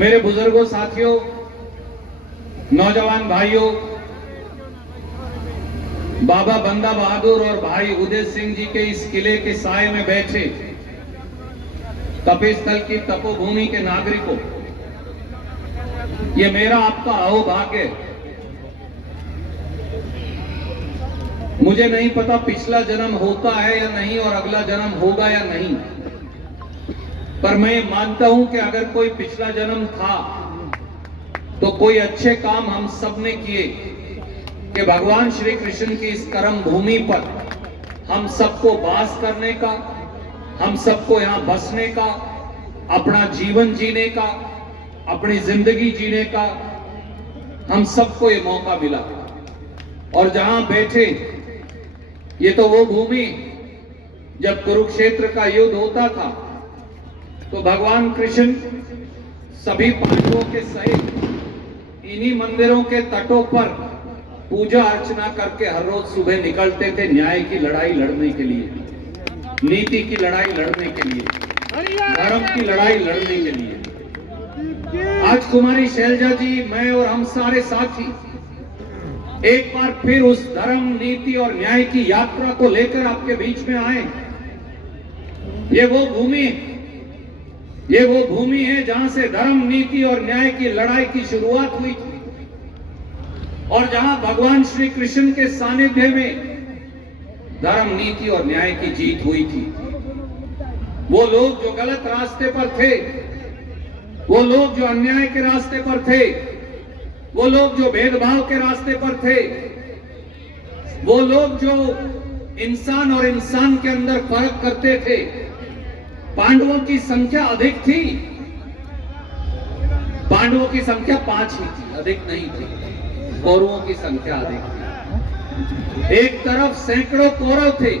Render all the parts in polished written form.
मेरे बुजुर्गों, साथियों, नौजवान भाइयों, बाबा बंदा बहादुर और भाई उदय सिंह जी के इस किले के साए में बैठे तपेस्थल की तपोभूमि के नागरिकों, ये मेरा आपका अहोभाग्य। मुझे नहीं पता पिछला जन्म होता है या नहीं और अगला जन्म होगा या नहीं, पर मैं मानता हूं कि अगर कोई पिछला जन्म था तो कोई अच्छे काम हम सब ने किए कि भगवान श्री कृष्ण की इस कर्म भूमि पर हम सबको वास करने का, हम सबको यहां बसने का, अपना जीवन जीने का, अपनी जिंदगी जीने का हम सबको ये मौका मिला। और जहां बैठे, ये तो वो भूमि जब कुरुक्षेत्र का युद्ध होता था तो भगवान कृष्ण सभी पांडवों के सहित इन्हीं मंदिरों के तटों पर पूजा अर्चना करके हर रोज सुबह निकलते थे न्याय की लड़ाई लड़ने के लिए, नीति की लड़ाई लड़ने के लिए, धर्म की लड़ाई लड़ने के लिए। आज कुमारी शैलजा जी, मैं और हम सारे साथी एक बार फिर उस धर्म, नीति और न्याय की यात्रा को लेकर आपके बीच में आए। ये वो भूमि है जहां से धर्म, नीति और न्याय की लड़ाई की शुरुआत हुई थी और जहां भगवान श्री कृष्ण के सानिध्य में धर्म, नीति और न्याय की जीत हुई थी। वो लोग जो गलत रास्ते पर थे, वो लोग जो अन्याय के रास्ते पर थे, वो लोग जो भेदभाव के रास्ते पर थे, वो लोग जो इंसान और इंसान के अंदर फर्क करते थे, पांडवों की संख्या अधिक थी। पांडवों की संख्या 5 ही थी, अधिक नहीं थी। कौरवों की संख्या अधिक थी। एक तरफ सैकड़ों कौरव थे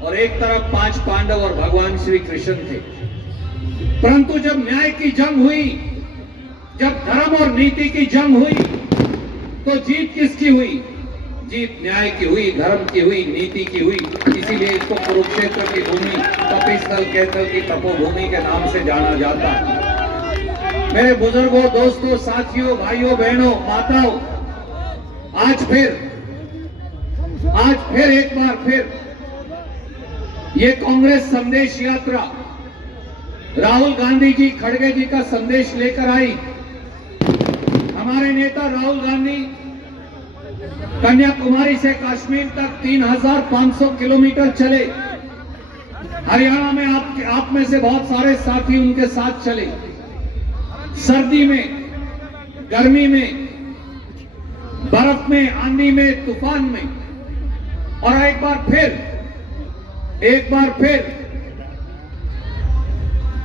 और एक तरफ 5 पांडव और भगवान श्री कृष्ण थे। परंतु जब न्याय की जंग हुई, जब धर्म और नीति की जंग हुई, तो जीत किसकी हुई? जीत न्याय की हुई, धर्म की हुई, नीति की हुई। इसीलिए इसको कुरुक्षेत्र की भूमि, तपेस्थल केतल की तपोभूमि के नाम से जाना जाता है। मेरे बुजुर्गों, दोस्तों, साथियों, भाइयों, बहनों, माताओं, आज फिर एक बार फिर ये कांग्रेस संदेश यात्रा राहुल गांधी जी, खड़गे जी का संदेश लेकर आई। हमारे नेता राहुल गांधी कन्याकुमारी से कश्मीर तक 3500 किलोमीटर चले। हरियाणा में आप में से बहुत सारे साथी उनके साथ चले। सर्दी में, गर्मी में, बर्फ में, आंधी में, तूफान में, और एक बार फिर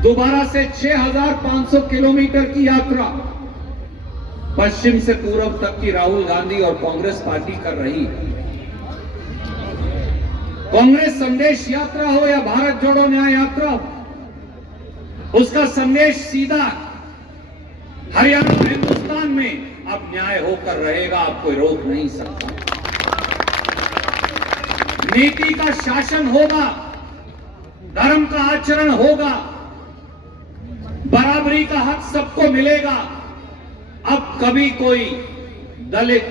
दोबारा से 6500 किलोमीटर की यात्रा पश्चिम से पूर्व तक की राहुल गांधी और कांग्रेस पार्टी कर रही है। कांग्रेस संदेश यात्रा हो या भारत जोड़ो न्याय यात्रा हो, उसका संदेश सीधा हरियाणा और हिंदुस्तान में अब न्याय होकर रहेगा, आप कोई रोक नहीं सकता। नीति का शासन होगा, धर्म का आचरण होगा, बराबरी का हक सबको मिलेगा। अब कभी कोई दलित,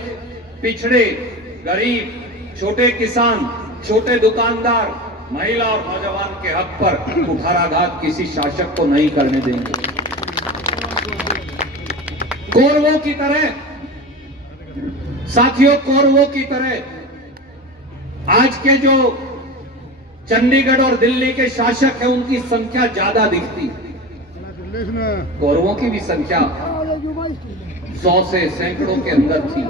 पिछड़े, गरीब, छोटे किसान, छोटे दुकानदार, महिला और नौजवान के हक पर कुठाराघात किसी शासक को नहीं करने देंगे। कौरवों की तरह, साथियों, कौरवों की तरह आज के जो चंडीगढ़ और दिल्ली के शासक हैं, उनकी संख्या ज्यादा दिखती है। कौरवों की भी संख्या 100 से सैकड़ों के अंदर थी।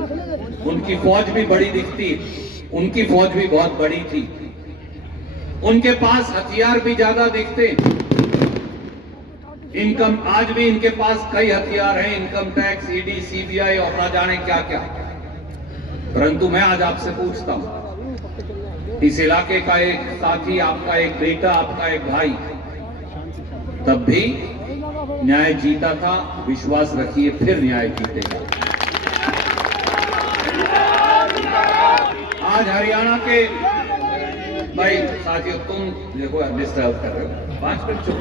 उनकी फौज भी बड़ी दिखती, उनकी फौज भी बहुत बड़ी थी। उनके पास हथियार भी ज्यादा दिखते। आज भी इनके पास कई हथियार हैं, इनकम टैक्स, ईडी, सीबीआई और ना जाने क्या क्या। परंतु मैं आज आपसे पूछता हूं, इस इलाके का एक साथी, आपका एक बेटा, आपका एक भाई, तब भी न्याय जीता था। विश्वास रखिए, फिर न्याय जीतेगा। आज हरियाणा के भाई साथियों, तुम देखो डिस्टर्ब कर रहे हो, 5 मिनट चुप।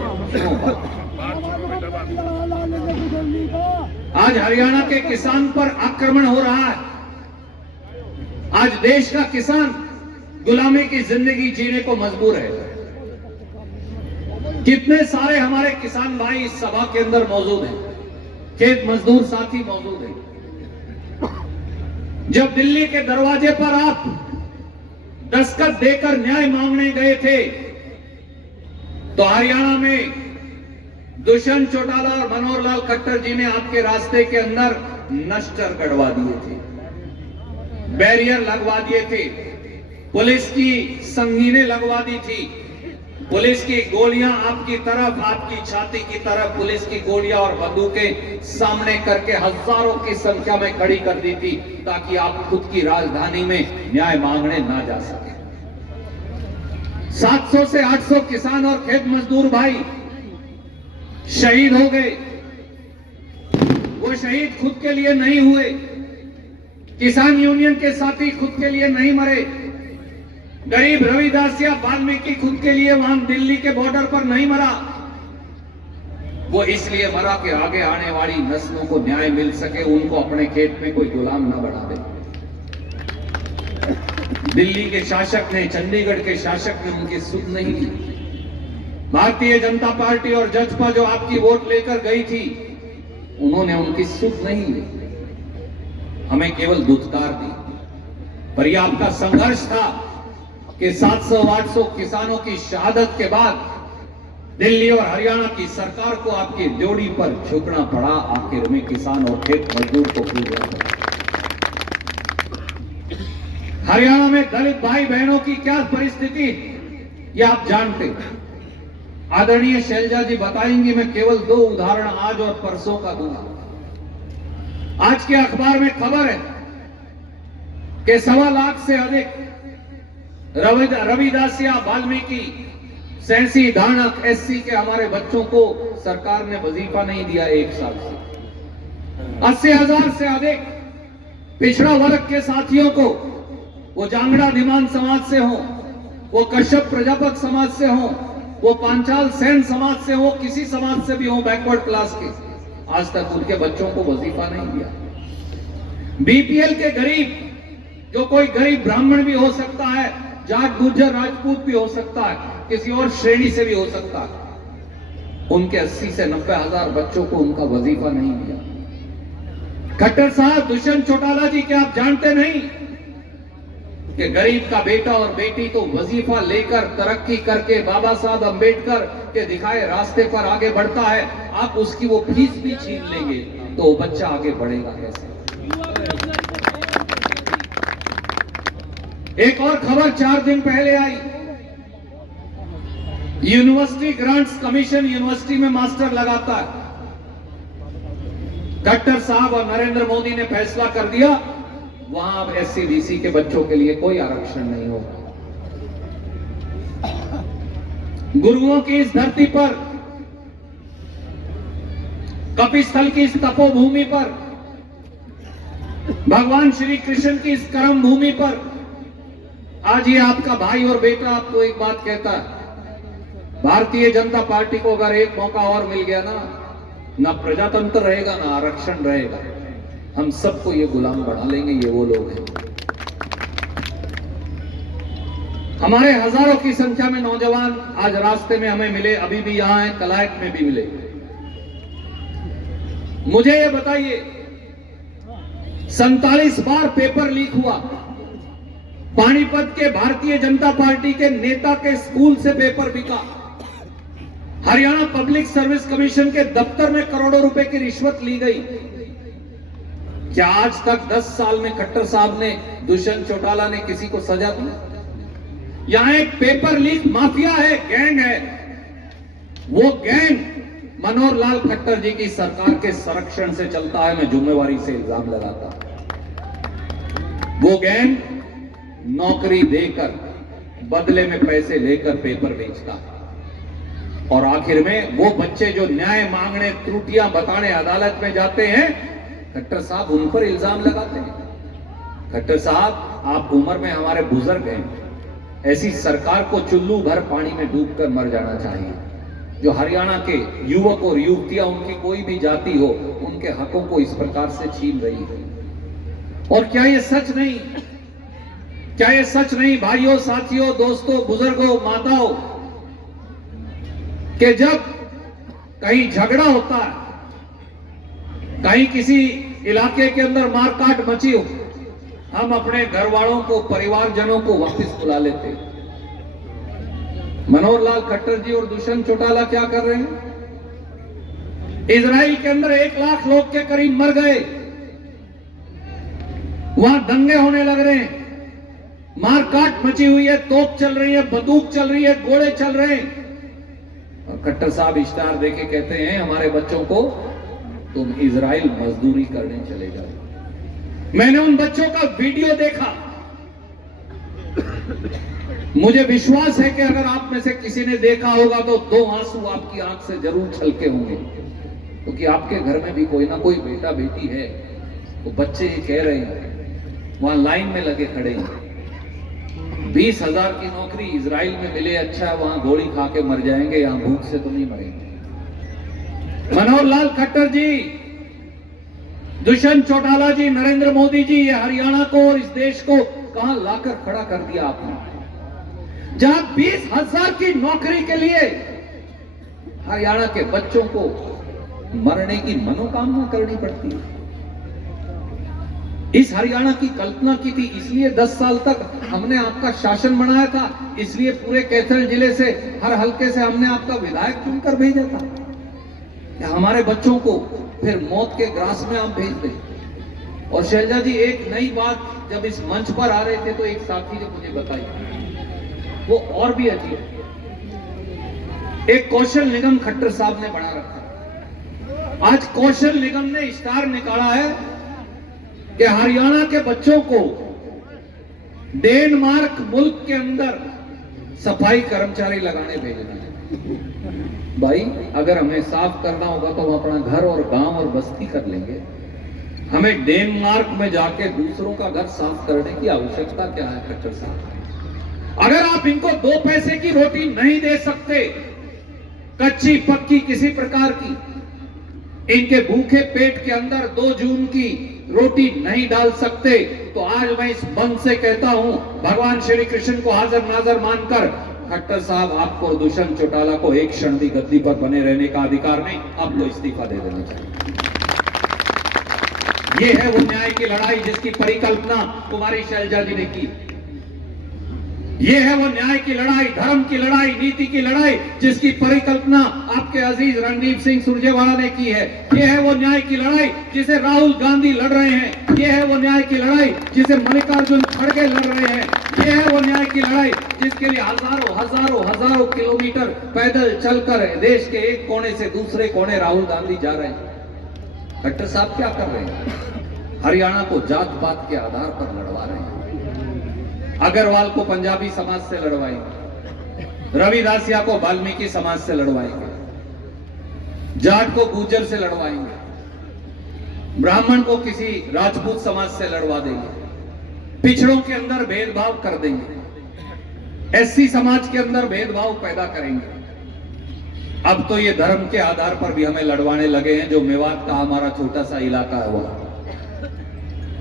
आज हरियाणा के किसान पर आक्रमण हो रहा है। आज देश का किसान गुलामी की जिंदगी जीने को मजबूर है। कितने सारे हमारे किसान भाई इस सभा के अंदर मौजूद हैं, खेत मजदूर साथी मौजूद हैं। जब दिल्ली के दरवाजे पर आप दस्तखत देकर न्याय मांगने गए थे, तो हरियाणा में दुष्यंत चौटाला और मनोहर लाल खट्टर जी ने आपके रास्ते के अंदर नश्तर गड़वा दिए थे, बैरियर लगवा दिए थे, पुलिस की संगीनें लगवा दी थी, पुलिस की गोलियां आपकी तरफ, आपकी छाती की तरफ पुलिस की गोलियां और बंदूकें सामने करके हजारों की संख्या में खड़ी कर दी थी, ताकि आप खुद की राजधानी में न्याय मांगने ना जा सके। 700 से 800 किसान और खेत मजदूर भाई शहीद हो गए। वो शहीद खुद के लिए नहीं हुए, किसान यूनियन के साथी खुद के लिए नहीं मरे, गरीब रविदास या वाल्मीकि खुद के लिए वहां दिल्ली के बॉर्डर पर नहीं मरा। वो इसलिए मरा कि आगे आने वाली नस्लों को न्याय मिल सके, उनको अपने खेत में कोई गुलाम ना बना दे। दिल्ली के शासक ने, चंडीगढ़ के शासक ने उनकी सुध नहीं ली। भारतीय जनता पार्टी और जजपा जो आपकी वोट लेकर गई थी, उन्होंने उनकी सुध नहीं ली, हमें केवल दुत्कार दी। पर यह आपका संघर्ष था कि 700-800 किसानों की शहादत के बाद दिल्ली और हरियाणा की सरकार को आपकी ड्योढ़ी पर झुकना पड़ा। आखिर में किसान और खेत मजदूर को पूरा पड़ा। हरियाणा में दलित भाई बहनों की क्या परिस्थिति, यह आप जानते। आदरणीय शैलजा जी बताएंगी, मैं केवल 2 उदाहरण आज और परसों का दूंगा। आज के अखबार में खबर है कि 1.25 लाख से अधिक रविदासिया, वाल्मीकि, सैंसी, धानक, एससी के हमारे बच्चों को सरकार ने वजीफा नहीं दिया 1 साल से। 80,000 से अधिक पिछड़ा वर्ग के साथियों को, वो जांगड़ा धीमान समाज से हो, वो कश्यप प्रजापत समाज से हो, वो पांचाल सेन समाज से हो, किसी समाज से भी हो, बैकवर्ड क्लास के, आज तक उनके बच्चों को वजीफा नहीं दिया। बीपीएल के गरीब, जो कोई गरीब ब्राह्मण भी हो सकता है, जाट, गुर्जर, राजपूत भी हो सकता है, किसी और श्रेणी से भी हो सकता है, उनके 80 से 90 हजार बच्चों को उनका वजीफा नहीं दिया। खट्टर साहब, दुष्यंत चौटाला जी, क्या आप जानते नहीं कि गरीब का बेटा और बेटी तो वजीफा लेकर तरक्की करके बाबा साहब अंबेडकर के दिखाए रास्ते पर आगे बढ़ता है, आप उसकी वो फीस भी छीन लेंगे तो वो बच्चा आगे बढ़ेगा कैसे? एक और खबर 4 दिन पहले आई। यूनिवर्सिटी ग्रांट्स कमीशन यूनिवर्सिटी में मास्टर लगाता है। खट्टर साहब और नरेंद्र मोदी ने फैसला कर दिया, वहां अब एससी बीसी के बच्चों के लिए कोई आरक्षण नहीं होगा। गुरुओं की इस धरती पर, कपिस्थल की इस तपोभूमि पर, भगवान श्री कृष्ण की इस कर्म भूमि पर आज ये आपका भाई और बेटा आपको एक बात कहता है, भारतीय जनता पार्टी को अगर एक मौका और मिल गया ना प्रजातंत्र रहेगा ना आरक्षण रहेगा, हम सबको ये गुलाम बना लेंगे। ये वो लोग हैं। हमारे हजारों की संख्या में नौजवान आज रास्ते में हमें मिले, अभी भी यहां हैं, कलायत में भी मिले। मुझे ये बताइए, 47 बार पेपर लीक हुआ। पानीपत के भारतीय जनता पार्टी के नेता के स्कूल से पेपर बिका। हरियाणा पब्लिक सर्विस कमीशन के दफ्तर में करोड़ों रुपए की रिश्वत ली गई। क्या आज तक 10 साल में खट्टर साहब ने, दुष्यंत चौटाला ने किसी को सजा दी? यहां एक पेपर लीक माफिया है, गैंग है। वो गैंग मनोहर लाल खट्टर जी की सरकार के संरक्षण से चलता है, मैं जिम्मेवारी से इल्जाम लगाता हूं। वो गैंग नौकरी देकर, बदले में पैसे लेकर पेपर बेचता है, और आखिर में वो बच्चे जो न्याय मांगने, त्रुटियां बताने अदालत में जाते हैं, खट्टर साहब उन पर इल्जाम लगाते हैं। खट्टर साहब, आप उम्र में हमारे बुजुर्ग हैं, ऐसी सरकार को चुल्लू भर पानी में डूबकर मर जाना चाहिए। जो हरियाणा के युवक और युवतियां, उनकी कोई भी जाति हो, उनके हकों को इस प्रकार से छीन रही है। और क्या ये सच नहीं, क्या ये सच नहीं भाइयों, साथियों, दोस्तों, बुजुर्गों, माताओं, कि जब कहीं झगड़ा होता है, कहीं किसी इलाके के अंदर मारकाट मची हो, हम अपने घर वालों को, परिवारजनों को वापस बुला लेते। मनोहर लाल खट्टर जी और दुष्यंत चौटाला क्या कर रहे हैं? इजराइल के अंदर 1 लाख लोग के करीब मर गए, वहां दंगे होने लग रहे हैं, मारकाट मची हुई है, तोप चल रही है, बंदूक चल रही है, गोले चल रहे हैं। और खट्टर साहब इश्तार देके कहते हैं हमारे बच्चों को, तुम इजराइल मजदूरी करने चले जाओ। मैंने उन बच्चों का वीडियो देखा, मुझे विश्वास है कि अगर आप में से किसी ने देखा होगा तो 2 आंसू आपकी आंख से जरूर छलके होंगे, क्योंकि आपके घर में भी कोई ना कोई बेटा बेटी है। वो बच्चे ये कह रहे हैं, वहां लाइन में लगे खड़े हैं, 20,000 की नौकरी इजराइल में मिले, अच्छा वहां गोली खा के मर जाएंगे, यहां भूख से तो नहीं मरेंगे। मनोहर लाल खट्टर जी, दुष्यंत चौटाला जी, नरेंद्र मोदी जी, ये हरियाणा को और इस देश को कहां लाकर खड़ा कर दिया आपने, जहां 20,000 की नौकरी के लिए हरियाणा के बच्चों को मरने की मनोकामना करनी पड़ती है। इस हरियाणा की कल्पना की थी, इसलिए 10 साल तक हमने आपका शासन बनाया था, इसलिए पूरे कैथल जिले से, हर हलके से हमने आपका विधायक चुनकर भेजा था, या हमारे बच्चों को फिर मौत के ग्रास में आप भेज दें। और शैलजा जी, एक नई बात जब इस मंच पर आ रहे थे तो एक साथी ने मुझे बताई, वो और भी अजीब है। एक कौशल निगम खट्टर साहब ने बना रखा। आज कौशल निगम ने इश्तार निकाला है कि हरियाणा के बच्चों को डेनमार्क मुल्क के अंदर सफाई कर्मचारी लगाने भेजना है। भाई, अगर हमें साफ करना होगा तो हम अपना घर और गांव और बस्ती कर लेंगे, हमें डेनमार्क में जाके दूसरों का घर साफ करने की आवश्यकता क्या है? खट्टर साहब, अगर आप इनको 2 पैसे की रोटी नहीं दे सकते, कच्ची पक्की किसी प्रकार की, इनके भूखे पेट के अंदर 2 जून की रोटी नहीं डाल सकते, तो आज मैं इस मंच से कहता हूं, भगवान श्री कृष्ण को हाजिर नाजर मानकर, खट्टर साहब, आपको दुष्यंत चौटाला को एक क्षण भी गद्दी पर बने रहने का अधिकार नहीं, आपको इस्तीफा दे देना चाहिए। ये है वो न्याय की लड़ाई जिसकी परिकल्पना कुमारी शैलजा जी ने की। ये है वो न्याय की लड़ाई, धर्म की लड़ाई, नीति की लड़ाई जिसकी परिकल्पना आपके अजीज रणदीप सिंह सुरजेवाला ने की है। ये है वो न्याय की लड़ाई जिसे राहुल गांधी लड़ रहे हैं। ये है वो न्याय की लड़ाई जिसे मल्लिकार्जुन खड़गे लड़ रहे हैं। ये है वो न्याय की लड़ाई जिसके लिए हजारों हजारों हजारों किलोमीटर पैदल चलकर देश के एक कोने से दूसरे कोने राहुल गांधी जा रहे हैं। खट्टर साहब क्या कर रहे हैं? हरियाणा को जात पात के आधार पर लड़वा रहे हैं। अग्रवाल को पंजाबी समाज से लड़वाएंगे, रविदासिया को वाल्मीकि समाज से लड़वाएंगे, जाट को गुर्जर से लड़वाएंगे, ब्राह्मण को किसी राजपूत समाज से लड़वा देंगे, पिछड़ों के अंदर भेदभाव कर देंगे, एससी समाज के अंदर भेदभाव पैदा करेंगे। अब तो ये धर्म के आधार पर भी हमें लड़वाने लगे हैं। जो मेवात का हमारा छोटा सा इलाका है, वो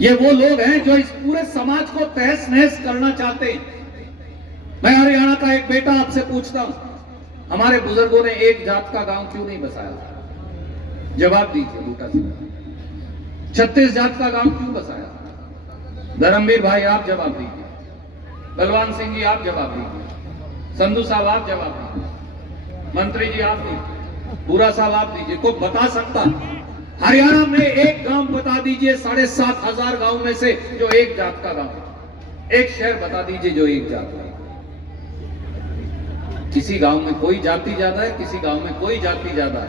ये वो लोग हैं जो इस पूरे समाज को तहस नहस करना चाहते हैं। मैं हरियाणा का एक बेटा आपसे पूछता हूं, हमारे बुजुर्गों ने एक जात का गांव क्यों नहीं बसाया? जवाब दीजिए बूटा सिंह। 36 जात का गांव क्यों बसाया? धर्मवीर भाई आप जवाब दीजिए, बलवान सिंह जी आप जवाब दीजिए, संधू साहब आप जवाब दीजिए, मंत्री जी आप दीजिए, पूरा साहब आप दीजिए। कोई बता सकता हरियाणा में एक गांव बता दीजिए 7,500 गांव में से जो एक जात का गांव है? एक शहर बता दीजिए जो एक जात का। किसी गांव में कोई जाति ज्यादा है, किसी गांव में कोई जाति ज्यादा है,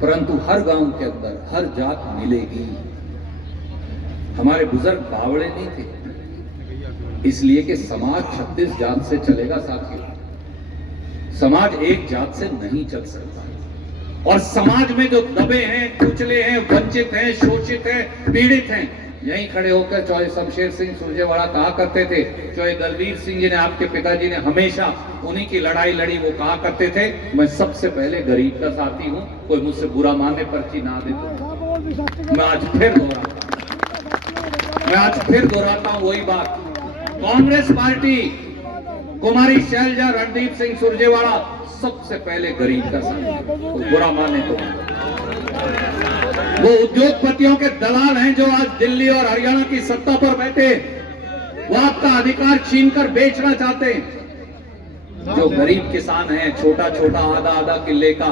परंतु हर गांव के अंदर हर जात मिलेगी। हमारे बुजुर्ग बावड़े नहीं थे, इसलिए कि समाज 36 जात से चलेगा साथियों। समाज एक जात से नहीं चल सकता। और समाज में जो दबे हैं, कुचले हैं, वंचित हैं, शोषित हैं, पीड़ित हैं, यहीं खड़े होकर चाहे शमशेर सिंह सुरजेवाला कहा करते थे, चाहे दलवीर सिंह जी ने, आपके पिताजी ने हमेशा उन्हीं की लड़ाई लड़ी, वो कहा करते थे मैं सबसे पहले गरीब का साथी हूं, कोई मुझसे बुरा माने पर्ची ना दे तो। मैं आज फिर दोहराता हूं वही बात। कांग्रेस पार्टी, कुमारी शैलजा, रणदीप सिंह सुरजेवाला सबसे पहले गरीब का साथी, कोई बुरा माने तो। वो उद्योगपतियों के दलाल हैं जो आज दिल्ली और हरियाणा की सत्ता पर बैठे, वो आपका अधिकार छीनकर बेचना चाहते हैं। जो गरीब किसान हैं, छोटा छोटा आधा आधा किले का,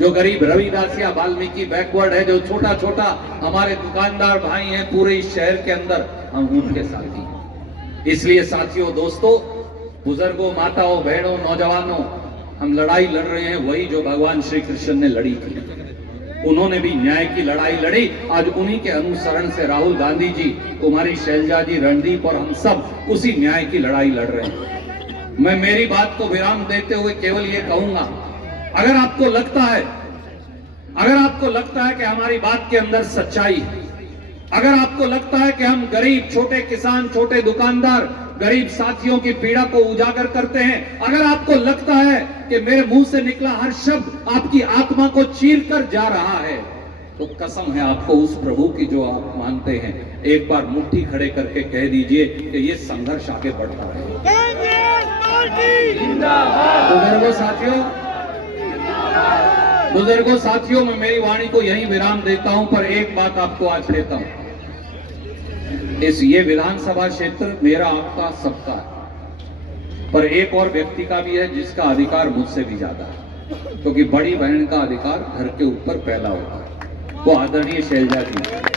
जो गरीब रविदास या वाल्मीकि बैकवर्ड है, जो छोटा छोटा हमारे दुकानदार भाई हैं पूरे इस शहर के अंदर, हम उनके साथी हैं। इसलिए साथियों, दोस्तों, बुजुर्गों, माताओं, बहनों, नौजवानों, हम लड़ाई लड़ रहे हैं वही जो भगवान श्री कृष्ण ने लड़ी थी। उन्होंने भी न्याय की लड़ाई लड़ी। आज उन्हीं के अनुसरण से राहुल गांधी जी, कुमारी शैलजा जी, रणदीप और हम सब उसी न्याय की लड़ाई लड़ रहे हैं। मैं मेरी बात को विराम देते हुए केवल ये कहूंगा, अगर आपको लगता है कि हमारी बात के अंदर सच्चाई है, अगर आपको लगता है कि हम गरीब, छोटे किसान, छोटे दुकानदार, गरीब साथियों की पीड़ा को उजागर करते हैं, अगर आपको लगता है कि मेरे मुंह से निकला हर शब्द आपकी आत्मा को चीर कर जा रहा है, तो कसम है आपको उस प्रभु की जो आप मानते हैं, एक बार मुट्ठी खड़े करके कह दीजिए कि ये संघर्ष आगे बढ़ता है। बुजुर्गों साथियों, मैं मेरी वाणी को यहीं विराम देता हूं, पर एक बात आपको आज देता हूं, ये विधानसभा क्षेत्र मेरा, आपका, सबका है, पर एक और व्यक्ति का भी है जिसका अधिकार मुझसे भी ज्यादा है, क्योंकि बड़ी बहन का अधिकार घर के ऊपर पहला होता है, वो आदरणीय शैलजा जी।